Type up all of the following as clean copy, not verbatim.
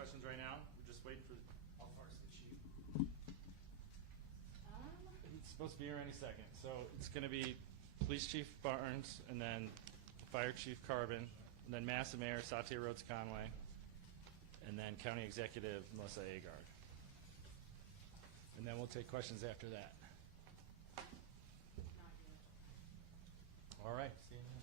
questions right now? We're just waiting for. How far is the chief? He's supposed to be here any second. So it's going to be Police Chief Barnes, and then Fire Chief Carbon, and then Massa Mayor Satya Rhodes Conway, and then County Executive Melissa Agard. And then we'll take questions after that. All right. See you then.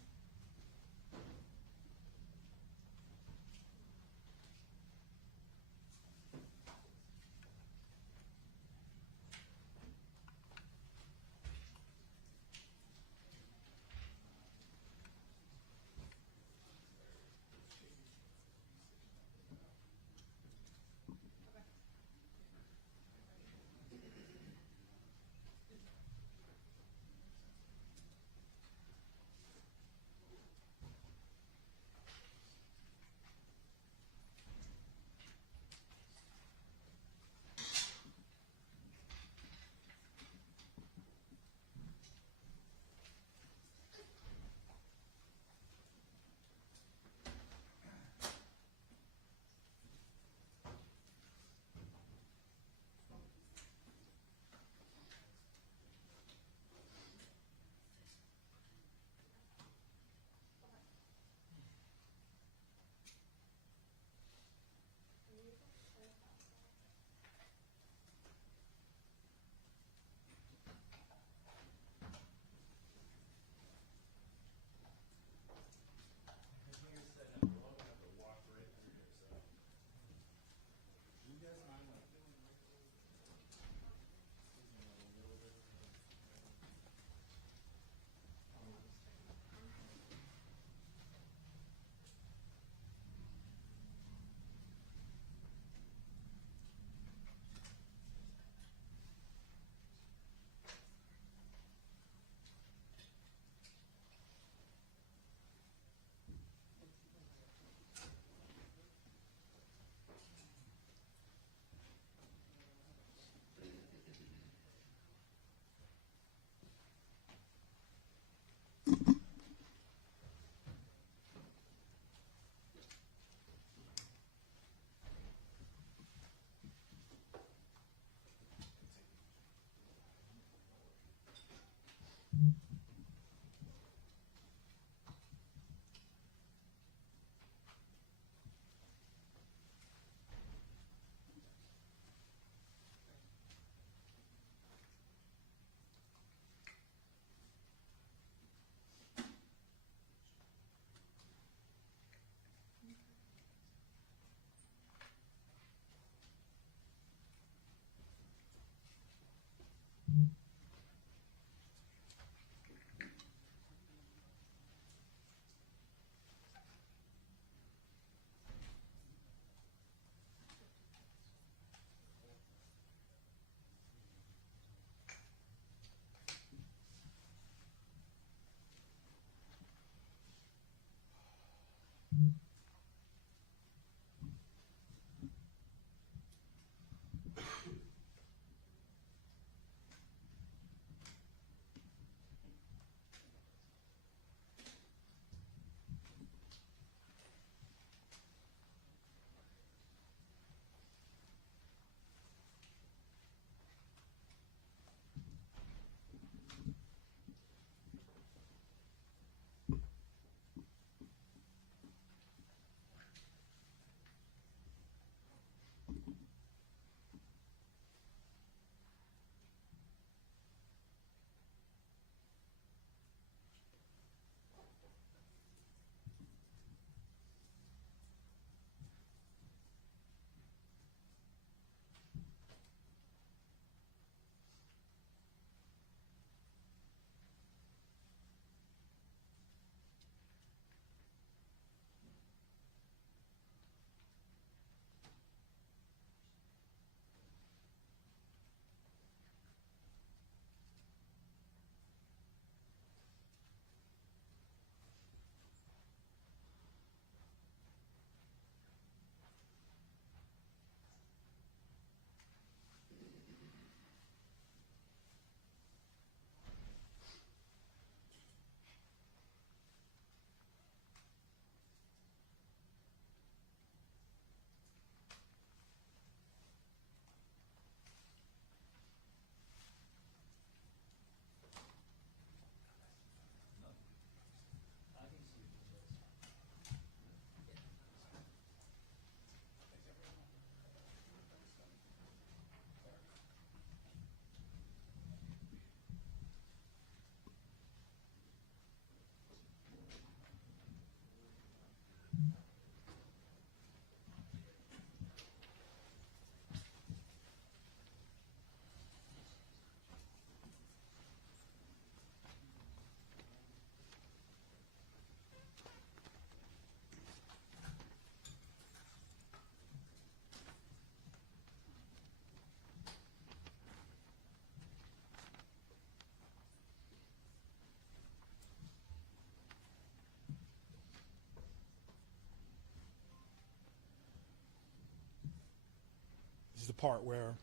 the part where,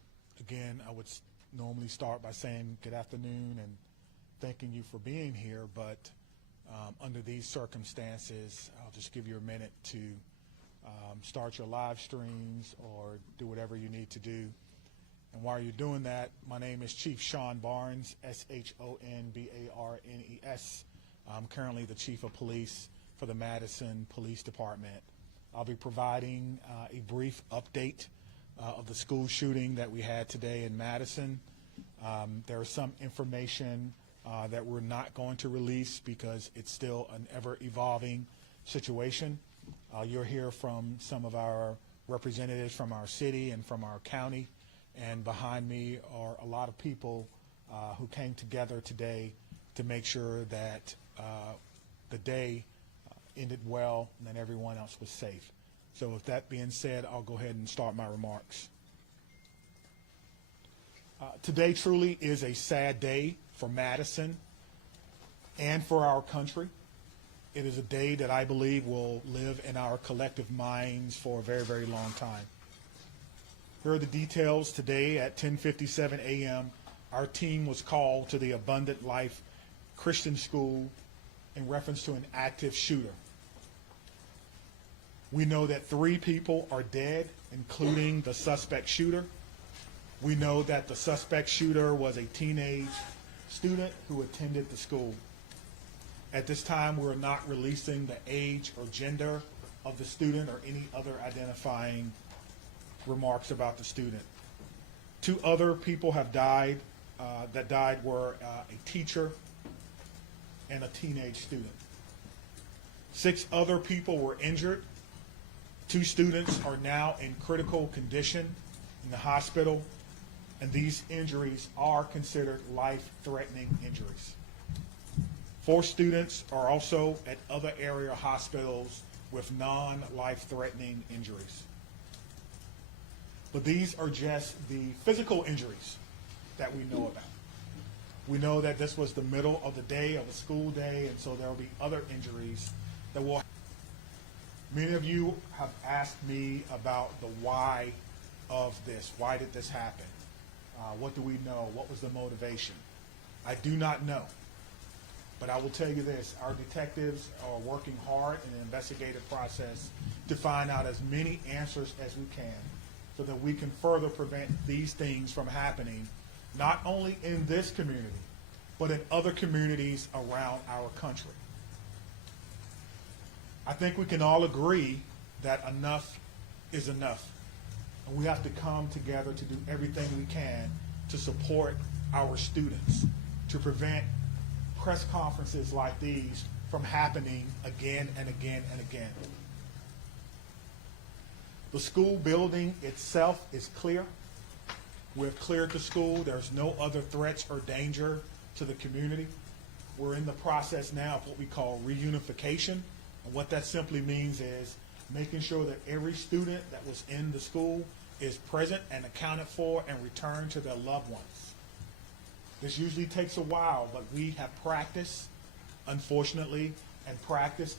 again, I would normally start by saying good afternoon and thanking you for being here, but under these circumstances, I'll just give you a minute to start your live streams or do whatever you need to do. And while you're doing that, my name is Chief Sean Barnes, S-H-O-N-B-A-R-N-E-S. I'm currently the Chief of Police for the Madison Police Department. I'll be providing a brief update of the school shooting that we had today in Madison. There is some information that we're not going to release because it's still an ever-evolving situation. You'll hear from some of our representatives from our city and from our county, and behind me are a lot of people who came together today to make sure that the day ended well and that everyone else was safe. So with that being said, I'll go ahead and start my remarks. Today truly is a sad day for Madison and for our country. It is a day that I believe will live in our collective minds for a very, very long time. Here are the details. Today at 10:57 a.m., our team was called to the Abundant Life Christian School in reference to an active shooter. We know that 3 people are dead, including the suspect shooter. We know that the suspect shooter was a teenage student who attended the school. At this time, we're not releasing the age or gender of the student or any other identifying remarks about the student. 2 other people have died. That died were a teacher and a teenage student. 6 other people were injured. 2 students are now in critical condition in the hospital, and these injuries are considered life-threatening injuries. 4 students are also at other area hospitals with non-life-threatening injuries. But these are just the physical injuries that we know about. We know that this was the middle of the day, of a school day, and so there will be other injuries that will happen. Many of you have asked me about the why of this. Why did this happen? What do we know? What was the motivation? I do not know. But I will tell you this, our detectives are working hard in the investigative process to find out as many answers as we can so that we can further prevent these things from happening, not only in this community, but in other communities around our country. I think we can all agree that enough is enough. And we have to come together to do everything we can to support our students, to prevent press conferences like these from happening again and again and again. The school building itself is clear. We've cleared the school. There's no other threats or danger to the community. We're in the process now of what we call reunification. And what that simply means is making sure that every student that was in the school is present and accounted for and returned to their loved ones. This usually takes a while, but we have practiced, unfortunately, and practice,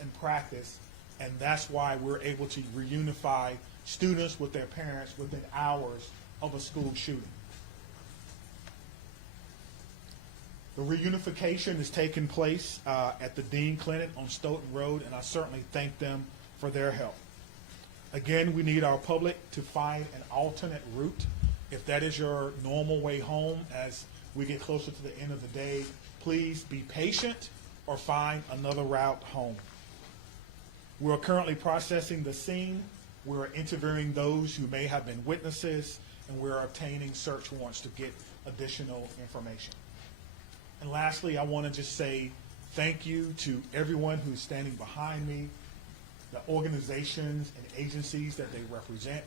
and that's why we're able to reunify students with their parents within hours of a school shooting. The reunification is taking place at the Dean Clinic on Stoughton Road, and I certainly thank them for their help. Again, we need our public to find an alternate route. If that is your normal way home as we get closer to the end of the day, please be patient or find another route home. We're currently processing the scene. We're interviewing those who may have been witnesses, and we're obtaining search warrants to get additional information. And lastly, I want to just say thank you to everyone who's standing behind me, the organizations and agencies that they represent,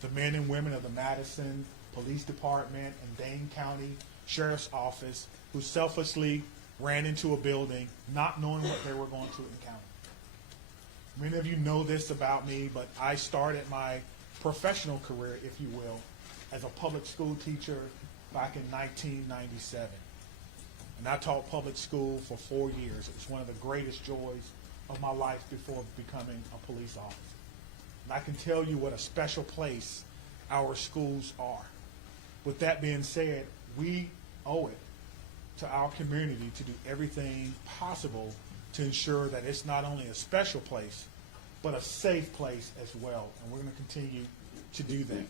the men and women of the Madison Police Department and Dane County Sheriff's Office who selflessly ran into a building not knowing what they were going to encounter. Many of you know this about me, but I started my professional career, if you will, as a public school teacher back in 1997. And I taught public school for 4 years. It was one of the greatest joys of my life before becoming a police officer. And I can tell you what a special place our schools are. With that being said, we owe it to our community to do everything possible to ensure that it's not only a special place, but a safe place as well. And we're going to continue to do that.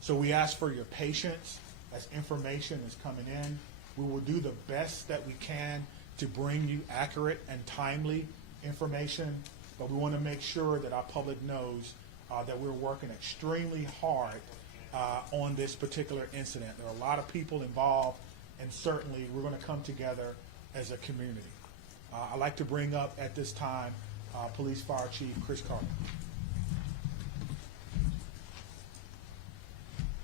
So we ask for your patience as information is coming in. We will do the best that we can to bring you accurate and timely information, but we want to make sure that our public knows that we're working extremely hard on this particular incident. There are a lot of people involved, and certainly we're going to come together as a community. I'd like to bring up at this time Police Fire Chief Chris Carter.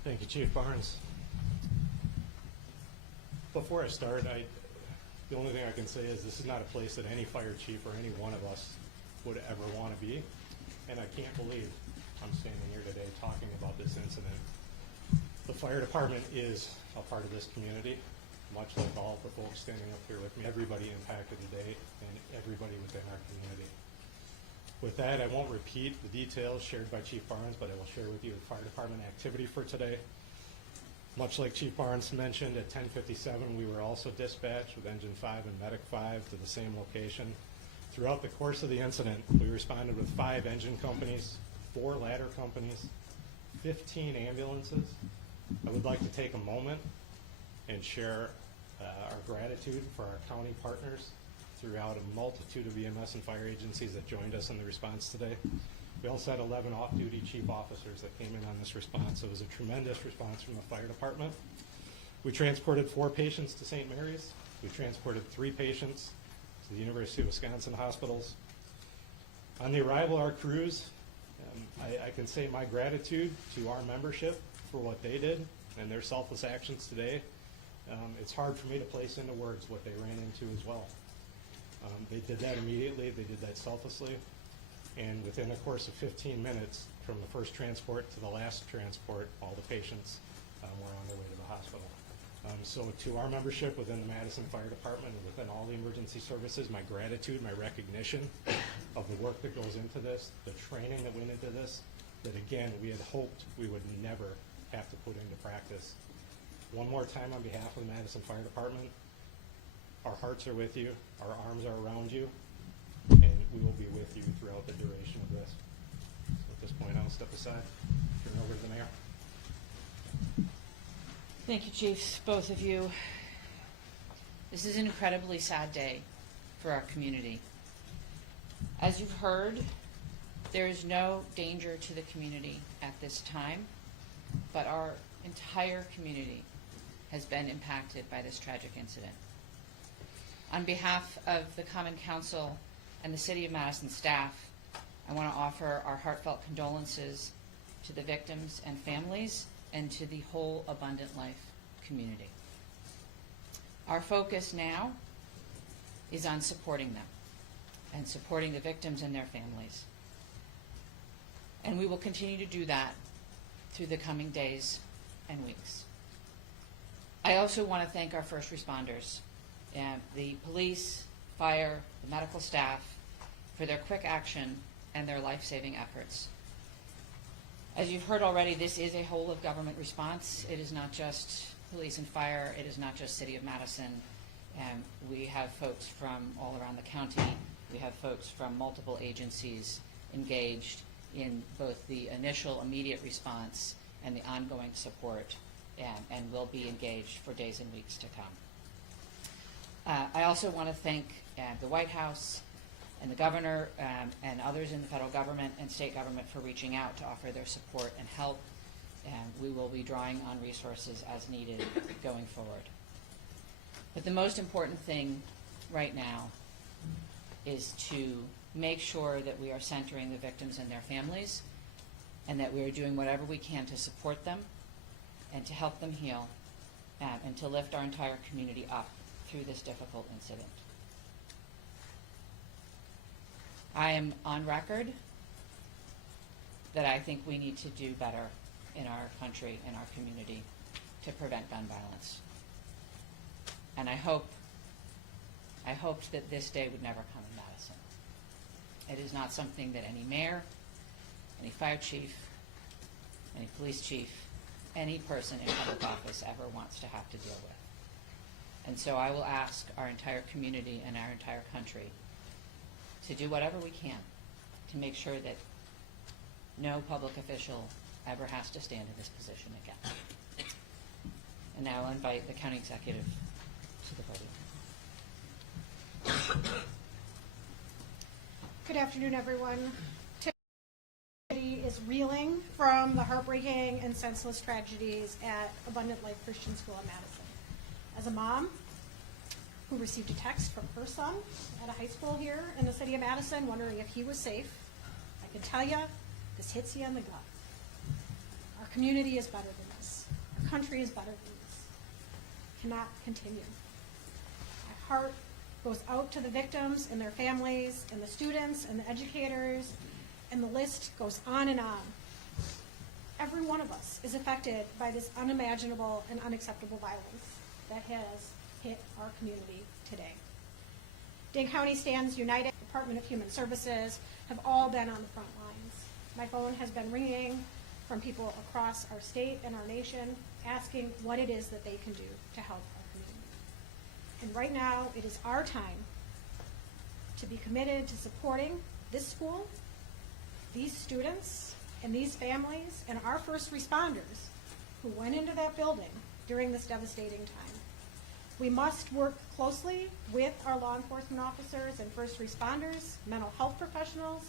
Thank you, Chief Barnes. Before I start, the only thing I can say is this is not a place that any fire chief or any one of us would ever want to be, and I can't believe I'm standing here today talking about this incident. The fire department is a part of this community, much like all the folks standing up here with me, everybody impacted today and everybody within our community. With that, I won't repeat the details shared by Chief Barnes, but I will share with you the fire department activity for today. Much like Chief Barnes mentioned, at 10:57, we were also dispatched with Engine 5 and Medic 5 to the same location. Throughout the course of the incident, we responded with 5 engine companies, 4 ladder companies, 15 ambulances. I would like to take a moment and share our gratitude for our county partners throughout a multitude of EMS and fire agencies that joined us in the response today. We also had 11 off-duty chief officers that came in on this response. It was a tremendous response from the fire department. We transported 4 patients to St. Mary's. We transported 3 patients to the University of Wisconsin hospitals. On the arrival of our crews, I can say my gratitude to our membership for what they did and their selfless actions today. It's hard for me to place into words what they ran into as well. They did that immediately, they did that selflessly, and within the course of 15 minutes, from the first transport to the last transport, all the patients were on their way to the hospital. So to our membership within the Madison Fire Department and within all the emergency services, my gratitude, my recognition of the work that goes into this, the training that went into this, that again, we had hoped we would never have to put into practice. One more time on behalf of the Madison Fire Department, our hearts are with you, our arms are around you, and we will be with you throughout the duration of this. So at this point, I'll step aside, turn over to the mayor. Thank you, Chiefs, both of you. This is an incredibly sad day for our community. As you've heard, there is no danger to the community at this time, but our entire community has been impacted by this tragic incident. On behalf of the Common Council and the City of Madison staff, I want to offer our heartfelt condolences to the victims and families and to the whole Abundant Life community. Our focus now is on supporting them and supporting the victims and their families. And we will continue to do that through the coming days and weeks. I also want to thank our first responders, the police, fire, the medical staff, for their quick action and their life-saving efforts. As you've heard already, this is a whole of government response. It is not just police and fire. It is not just City of Madison. We have folks from all around the county. We have folks from multiple agencies engaged in both the initial immediate response and the ongoing support, and will be engaged for days and weeks to come. I also want to thank the White House and the governor and others in the federal government and state government for reaching out to offer their support and help. And we will be drawing on resources as needed going forward. But the most important thing right now is to make sure that we are centering the victims and their families, and that we are doing whatever we can to support them and to help them heal, and to lift our entire community up through this difficult incident. I am on record that I think we need to do better in our country, in our community, to prevent gun violence. And I hoped that this day would never come in Madison. It is not something that any mayor, any fire chief, any police chief any person in public office ever wants to have to deal with. And so I will ask our entire community and our entire country to do whatever we can to make sure that no public official ever has to stand in this position again. And now I'll invite the county executive to the podium. Good afternoon, everyone. Today is reeling from the heartbreaking and senseless tragedies at Abundant Life Christian School in Madison. As a mom who received a text from her son at a high school here in the city of Madison wondering if he was safe, I can tell you, this hits you in the gut. Our community is better than this. Our country is better than this. Cannot continue. My heart goes out to the victims and their families and the students and the educators, and the list goes on and on. Every one of us is affected by this unimaginable and unacceptable violence that has hit our community today. Dane County stands united. Department of Human Services have all been on the front lines. My phone has been ringing from people across our state and our nation asking what it is that they can do to help our community. And right now, it is our time to be committed to supporting this school, these students, and these families, and our first responders who went into that building during this devastating time. We must work closely with our law enforcement officers and first responders, mental health professionals,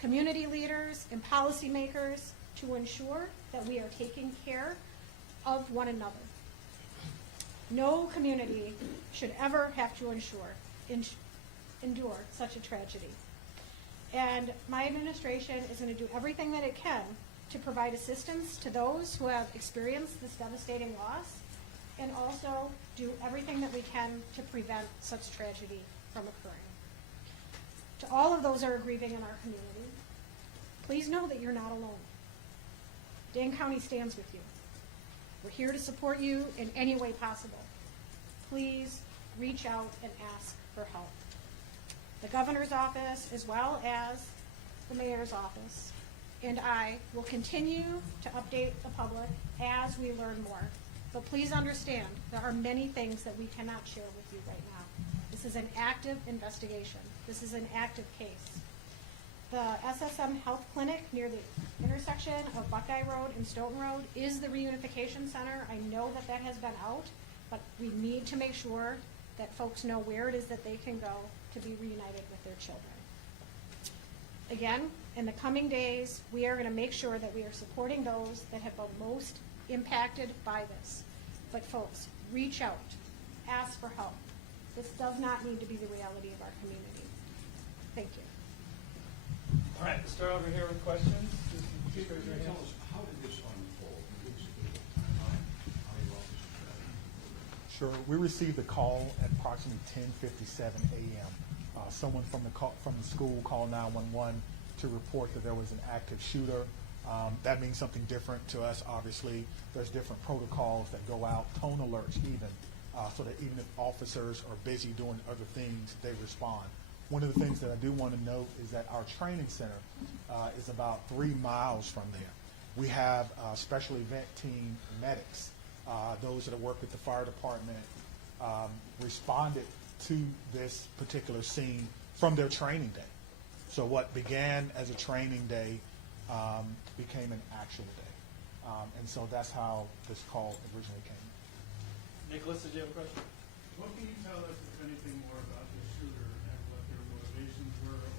community leaders, and policymakers to ensure that we are taking care of one another. No community should ever have to endure such a tragedy. And my administration is going to do everything that it can to provide assistance to those who have experienced this devastating loss, and also do everything that we can to prevent such tragedy from occurring. To all of those who are grieving in our community, please know that you're not alone. Dane County stands with you. We're here to support you in any way possible. Please reach out and ask for help. The governor's office, as well as the mayor's office, and I will continue to update the public as we learn more. But please understand, there are many things that we cannot share with you right now. This is an active investigation. This is an active case. The SSM Health Clinic near the intersection of Buckeye Road and Stoughton Road is the reunification center. I know that that has been out, but we need to make sure that folks know where it is that they can go to be reunited with their children. Again, in the coming days, we are going to make sure that we are supporting those that have been most impacted by this. But folks, reach out, ask for help. This does not need to be the reality of our community. Thank you. All right, we'll start over here with questions. Can you tell us, how did this unfold? Can you give us a timeline, how you all this happened? Sure. We received a call at approximately 10:57 a.m. Someone from the school called 911 to report that there was an active shooter. That means something different to us, obviously. There's different protocols that go out, tone alerts even, so that even if officers are busy doing other things, they respond. One of the things that I do want to note is that our training center is about 3 miles from there. We have special event team medics, those that work with the fire department, responded to this particular scene from their training day. So what began as a training day became an actual day. And so that's how this call originally came. Nicholas, did you have a question? What can you tell us, if anything, more about the shooter and what their motivations were, or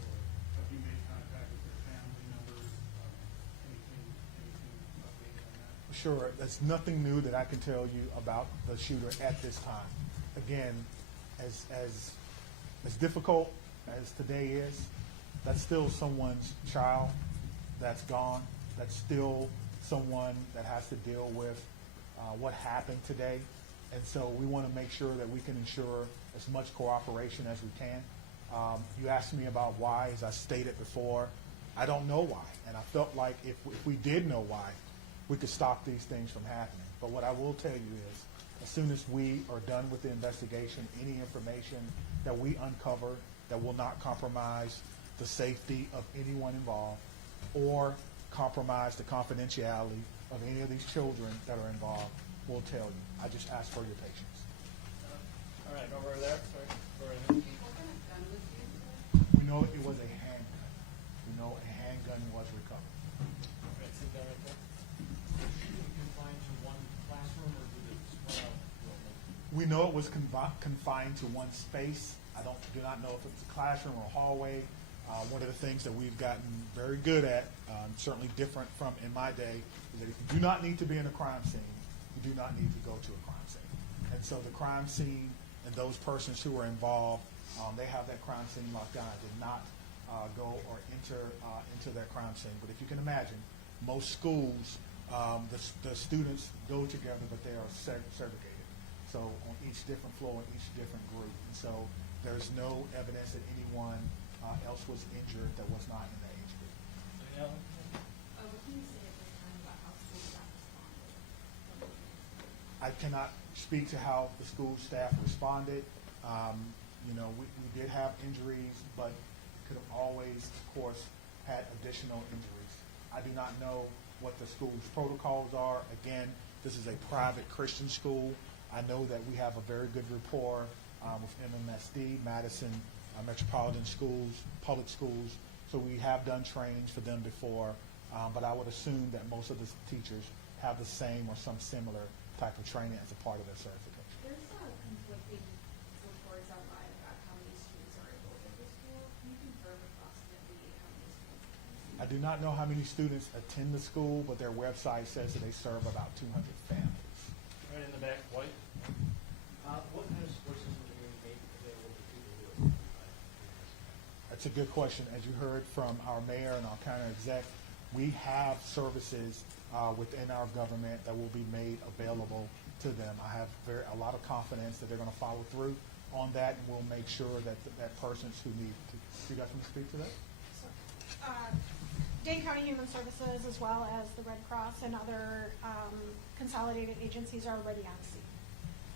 have you made contact with their family members? Anything updated on that? Sure, there's nothing new that I can tell you about the shooter at this time. Again, as difficult as today is, that's still someone's child that's gone. That's still someone that has to deal with what happened today. And so we want to make sure that we can ensure as much cooperation as we can. You asked me about why, as I stated before. I don't know why. And I felt like if we did know why, we could stop these things from happening. But what I will tell you is, as soon as we are done with the investigation, any information that we uncover that will not compromise the safety of anyone involved or compromise the confidentiality of any of these children that are involved will tell you. I just ask for your patience. All right, over there. Sorry. Go right ahead. We know it was a handgun. We know a handgun was recovered. All right, sit down right there. Confined to one classroom, or did it spread out globally? We know it was confined to one space. I do not know if it was a classroom or a hallway. One of the things that we've gotten very good at, certainly different from in my day, is that if you do not need to be in a crime scene, you do not need to go to a crime scene. And so the crime scene and those persons who were involved, they have that crime scene locked down. I did not go or enter into that crime scene. But if you can imagine, most schools, the students go together, but they are segregated. So on each different floor, in each different group. And so there's no evidence that anyone else was injured that was not in that age group. Danielle? What can you say at this time about how school staff responded? I cannot speak to how the school staff responded. You know, we did have injuries, but could have always, of course, had additional injuries. I do not know what the school's protocols are. Again, this is a private Christian school. I know that we have a very good rapport with MMSD, Madison Metropolitan Schools, public schools. So we have done trainings for them before, but I would assume that most of the teachers have the same or some similar type of training as a part of their certification. There's conflicting reports online about how many students are enrolled at the school. Can you confirm approximately how many students? I do not know how many students attend the school, but their website says that they serve about 200 families. Right in the back, White. What kind of support system are being made available to people who are? That's a good question. As you heard from our mayor and our county exec, we have services within our government that will be made available to them. I have a lot of confidence that they're going to follow through on that, and we'll make sure that that persons who need to. You guys want to speak to that? Dane County Human Services, as well as the Red Cross and other consolidated agencies, are already on scene.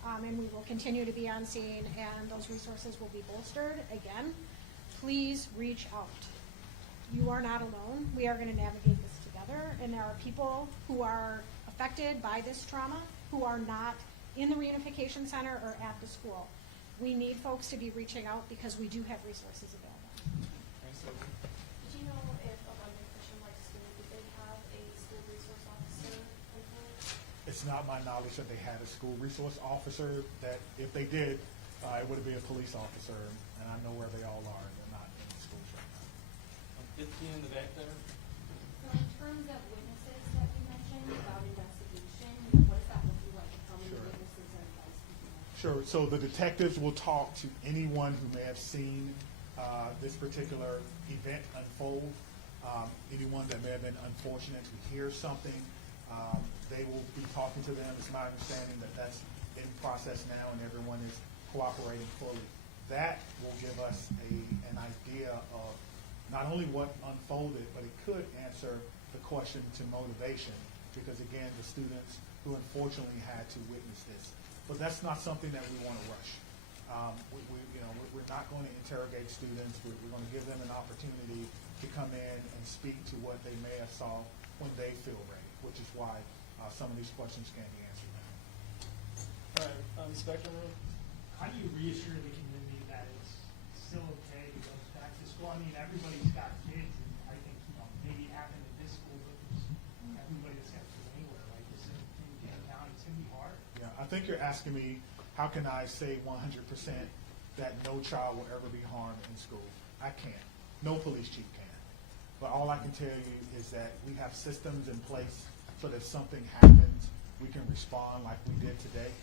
And we will continue to be on scene, and those resources will be bolstered. Again, please reach out. You are not alone. We are going to navigate this together, and there are people who are affected by this trauma who are not in the reunification center or at the school. We need folks to be reaching out because we do have resources available. Did you know if Abundant Christian Life School, did they have a school resource officer in place? It's not my knowledge that they had a school resource officer. That if they did, it would be a police officer, and I know where they all are. They're not in the schools right now. 15 in the back there. So in terms of witnesses that you mentioned about investigation, what is that looking like? How many Sure. witnesses are you guys speaking of? Sure. So the detectives will talk to anyone who may have seen this particular event unfold. Anyone that may have been unfortunate to hear something, they will be talking to them. It's my understanding that that's in process now, and everyone is cooperating fully. That will give us an idea of not only what unfolded, but it could answer the question to motivation, because again, the students who unfortunately had to witness this. But that's not something that we want to rush. We're not going to interrogate students. We're going to give them an opportunity to come in and speak to what they may have saw when they feel ready, which is why some of these questions can't be answered now. All right, Inspector Room. How do you reassure the community that it's still okay to go back to school? I mean, everybody's got kids, and I think, maybe it happened at this school, but everybody that's got kids anywhere, like this in Dane County, it's gonna be hard. Yeah, I think you're asking me, how can I say 100% that no child will ever be harmed in school? I can't. No police chief can. But all I can tell you is that we have systems in place so that if something happens, we can respond like we did today.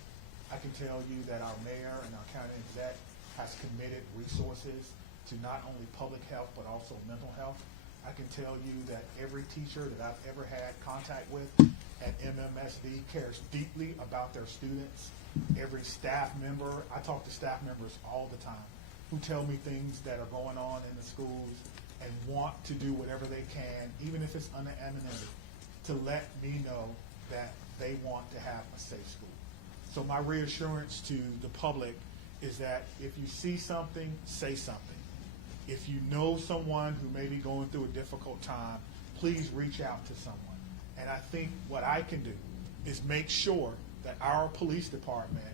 I can tell you that our mayor and our county exec has committed resources to not only public health, but also mental health. I can tell you that every teacher that I've ever had contact with at MMSD cares deeply about their students. Every staff member, I talk to staff members all the time who tell me things that are going on in the schools and want to do whatever they can, even if it's under anonymity, to let me know that they want to have a safe school. So my reassurance to the public is that if you see something, say something. If you know someone who may be going through a difficult time, please reach out to someone. And I think what I can do is make sure that our police department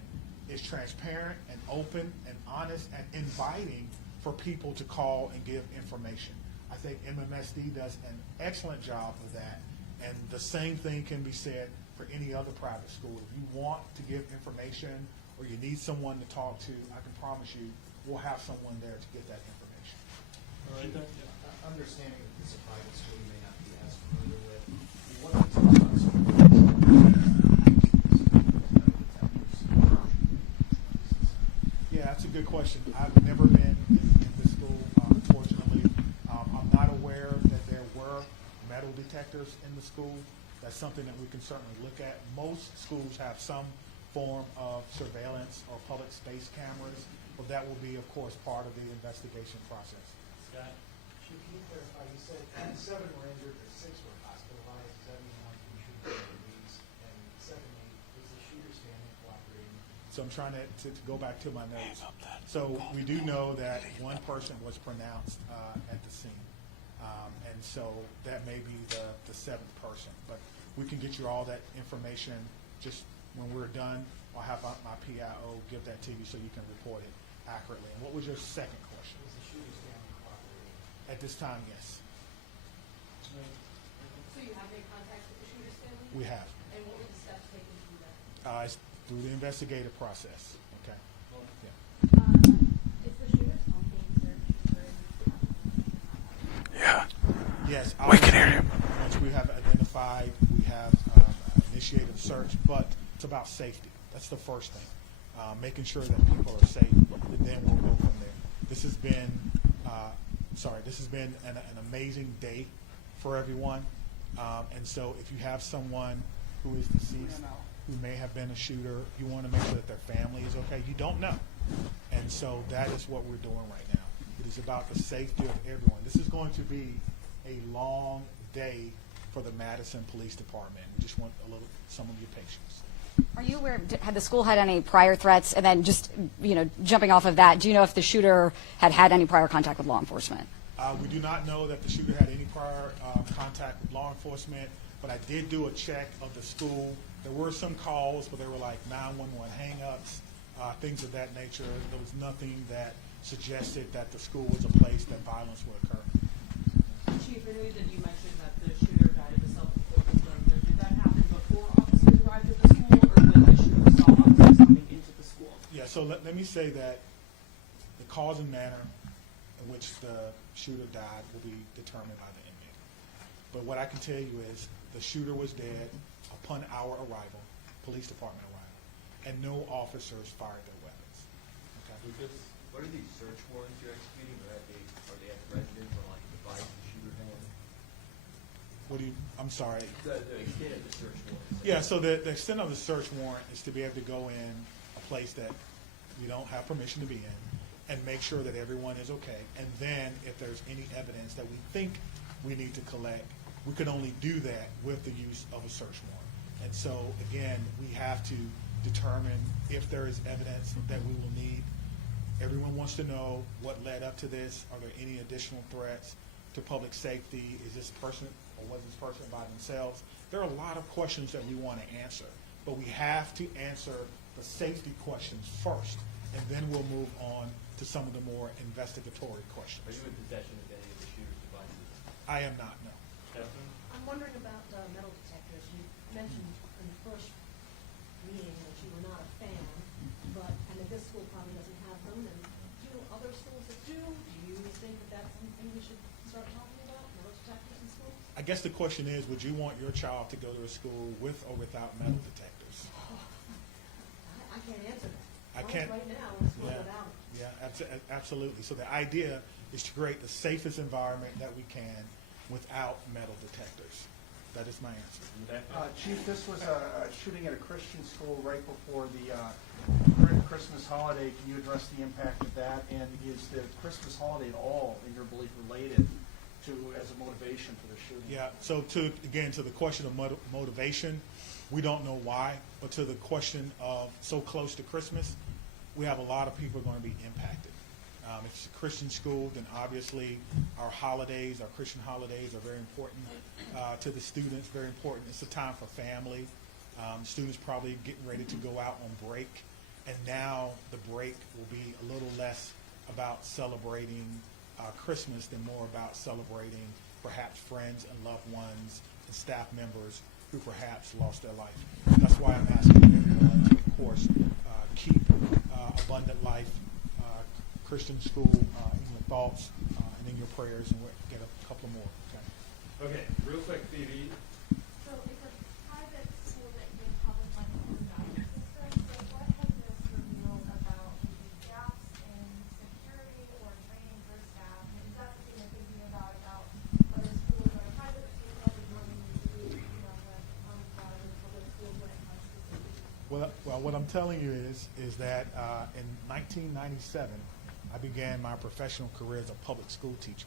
is transparent and open and honest and inviting for people to call and give information. I think MMSD does an excellent job of that, and the same thing can be said for any other private school. If you want to give information or you need someone to talk to, I can promise you we'll have someone there to get that information. All right, then. Understanding that this is a private school you may not be as familiar with, what are the things about Yeah, that's a good question. I've never been in this school, unfortunately. I'm not aware that there were metal detectors in the school. That's something that we can certainly look at. Most schools have some form of surveillance or public space cameras, but that will be, of course, part of the investigation process. Scott? Chief, can you clarify, you said 7 were injured, but 6 were hospitalized, does that mean one can shoot release? And secondly, is the shooter standing cooperating? So I'm trying to go back to my notes. So we do know that one person was pronounced at the scene. And so that may be the 7th person. But we can get you all that information just when we're done. I'll have my PIO give that to you so you can report it accurately. And what was your second question? Is the shooter standing cooperating? At this time, yes, So you have made contact with the shooter's family? we have. And what were the steps taken to do that? It's through the investigative process, okay? Yeah. Is the shooter's home being searched for Yes, we can hear you. Once we have identified, we have initiated a search, but it's about safety. That's the first thing. Making sure that people are safe, and then we'll go from there. This has been, an amazing day for everyone. And so if you have someone who is deceased, who may have been a shooter, you want to make sure that their family is okay. You don't know. And so that is what we're doing right now. It is about the safety of everyone. This is going to be a long day for the Madison Police Department. We just want some of your patience. Are you aware, had the school had any prior threats? And then just, jumping off of that, do you know if the shooter had any prior contact with law enforcement? We do not know that the shooter had any prior contact with law enforcement, but I did do a check of the school. There were some calls, but they were like 911 hang-ups, things of that nature. There was nothing that suggested that the school was a place that violence would occur. Chief, I know that you mentioned that the shooter died of a self-inflicted burn. Did that happen before officers arrived at the school, or when the shooter saw officers coming into the school? Yeah, so let me say that the cause and manner in which the shooter died will be determined by the inmate. But what I can tell you is the shooter was dead upon our arrival, police department arrival, and no officers fired their weapons. Okay? Lucas, what are these search warrants you're executing? Are they at the residence or like the device the shooter had? I'm sorry. The extent of the search warrant. Yeah, so the extent of the search warrant is to be able to go in a place that we don't have permission to be in and make sure that everyone is okay. And then if there's any evidence that we think we need to collect, we can only do that with the use of a search warrant. And so, again, we have to determine if there is evidence that we will need. Everyone wants to know what led up to this. Are there any additional threats to public safety? Is this person or was this person by themselves? There are a lot of questions that we want to answer, but we have to answer the safety questions first, and then we'll move on to some of the more investigatory questions. Are you in possession of any of the shooter's devices? I am not, no. Catherine? I'm wondering about metal detectors. You mentioned in the first meeting that you were not a fan, but, and that this school probably doesn't have them, and do other schools that do? Do you think that that's something we should start talking about, metal detectors in schools? I guess the question is, would you want your child to go to a school with or without metal detectors? I can't answer that. I can't. Right now, it's one Yeah. without it. Yeah, absolutely. So the idea is to create the safest environment that we can without metal detectors. That is my answer. Chief, this was a shooting at a Christian school right before the Christmas holiday. Can you address the impact of that? And is the Christmas holiday at all, in your belief, related to as a motivation for the shooting? Yeah, so to the question of motivation, we don't know why, but to the question of so close to Christmas, we have a lot of people going to be impacted. If it's a Christian school, then obviously our holidays, our Christian holidays are very important to the students, very important. It's a time for family. Students probably getting ready to go out on break, and now the break will be a little less about celebrating Christmas than more about celebrating perhaps friends and loved ones and staff members who perhaps lost their life. That's why I'm asking everyone to, of course, keep Abundant Life Christian School in your thoughts and in your prayers, and we'll get a couple more. Okay, real quick, Phoebe. So it's a private school that gives public money to the value system, so what has this revealed about maybe gaps in security or training for staff? And is that something you're thinking about whether schools are private or state funded, how we need to do, the public schools when it comes to safety? Well, what I'm telling you is that in 1997, I began my professional career as a public school teacher.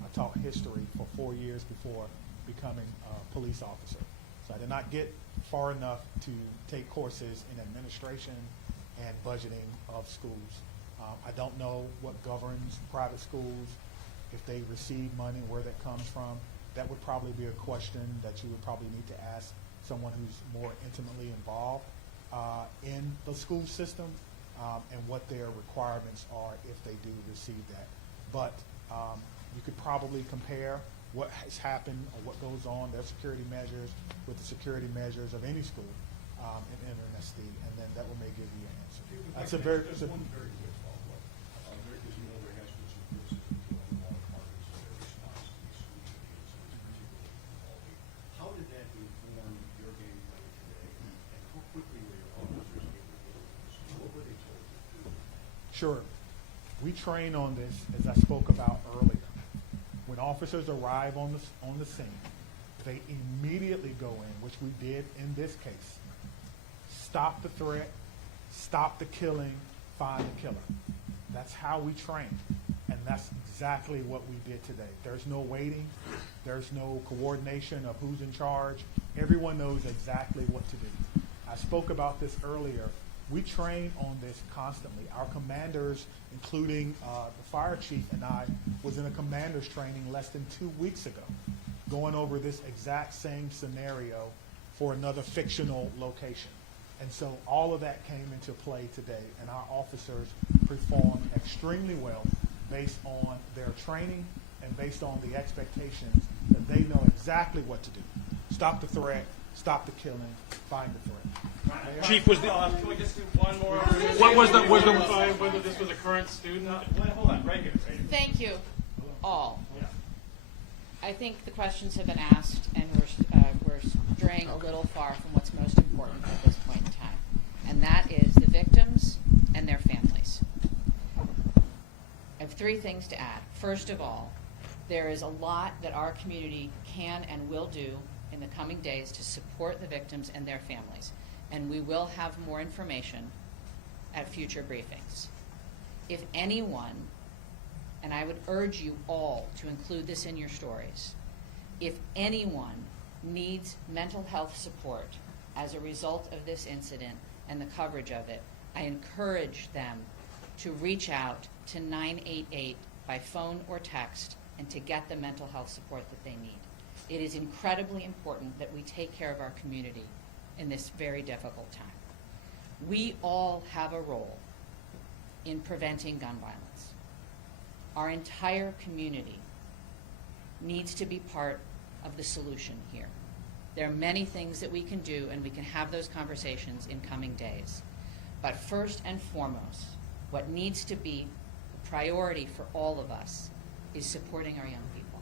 I taught history for 4 years before becoming a police officer. So I did not get far enough to take courses in administration and budgeting of schools. I don't know what governs private schools, if they receive money, where that comes from. That would probably be a question that you would probably need to ask someone who's more intimately involved in the school system, and what their requirements are if they do receive that. But you could probably compare what has happened or what goes on, their security measures, with the security measures of any school in NRSD, and then that will may give you an answer. That's a very, There's one very quick follow-up. Because you know there has been some criticism to a lot of parties of their response to these school committees, and particularly Uvalde. How did that inform your game plan today, and how quickly were your officers able to go to this? What were they told to do? Sure. We train on this, as I spoke about earlier. When officers arrive on the scene, they immediately go in, which we did in this case. Stop the threat, stop the killing, find the killer. That's how we train, and that's exactly what we did today. There's no waiting. There's no coordination of who's in charge. Everyone knows exactly what to do. I spoke about this earlier. We train on this constantly. Our commanders, including the fire chief and I, was in a commander's training less than 2 weeks ago, going over this exact same scenario for another fictional location. And so all of that came into play today, and our officers performed extremely well based on their training and based on the expectations that they know exactly what to do. Stop the threat, stop the killing, find the threat. Chief, was the... Can we just do one more? What was the- Whether this was a current student? Hold on, right here. Thank you, all. Yeah. I think the questions have been asked, and we're straying a little far from what's most important at this point in time, and that is the victims and their families. I have 3 things to add. First of all, there is a lot that our community can and will do in the coming days to support the victims and their families, and we will have more information at future briefings. If anyone, and I would urge you all to include this in your stories, if anyone needs mental health support as a result of this incident and the coverage of it, I encourage them to reach out to 988 by phone or text and to get the mental health support that they need. It is incredibly important that we take care of our community in this very difficult time. We all have a role in preventing gun violence. Our entire community needs to be part of the solution here. There are many things that we can do, and we can have those conversations in coming days. But first and foremost, what needs to be a priority for all of us is supporting our young people.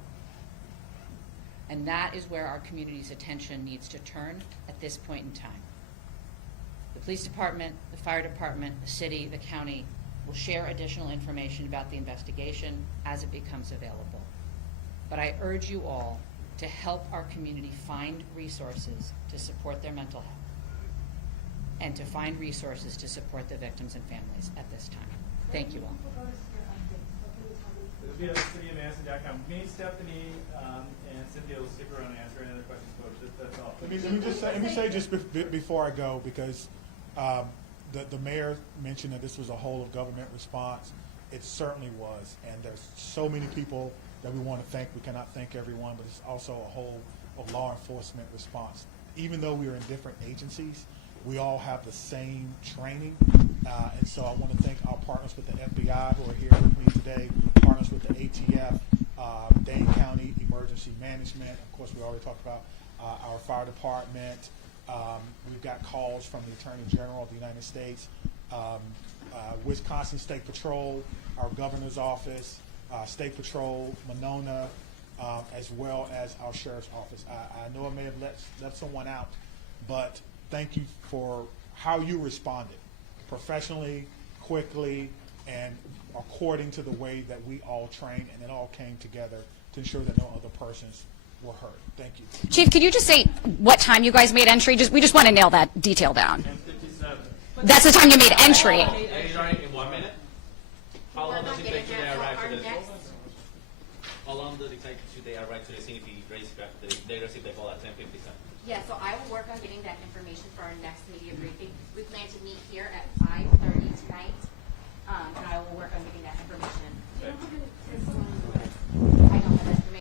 And that is where our community's attention needs to turn at this point in time. The police department, the fire department, the city, the county will share additional information about the investigation as it becomes available. But I urge you all to help our community find resources to support their mental health and to find resources to support the victims and families at this time. Thank you all. This will be at cityofmadison.com. Me, Stephanie, and Cynthia will stick around and answer any other questions, folks. That's all. Let me say just before I go, because the mayor mentioned that this was a whole of government response. It certainly was, and there's so many people that we want to thank. We cannot thank everyone, but it's also a whole of law enforcement response. Even though we are in different agencies, we all have the same training, and so I want to thank our partners with the FBI who are here with me today, partners with the ATF, Dane County Emergency Management. Of course, we already talked about our fire department. We've got calls from the Attorney General of the United States, Wisconsin State Patrol, our governor's office, State Patrol, Monona, as well as our sheriff's office. I know I may have left someone out, but thank you for how you responded, professionally, quickly, and according to the way that we all trained, and it all came together to ensure that no other persons were hurt. Thank you. Chief, could you just say what time you guys made entry? We just want to nail that detail down. 10:57. That's the time you made entry. Sorry, in 1 minute? How long does it take till they arrive to the school? How long does it take till they arrive to the scene if they receive the call at 10:57? Yeah, so I will work on getting that information for our next media briefing. We plan to meet here at 5:30 tonight, and I will work on getting that information. Do you know how many kids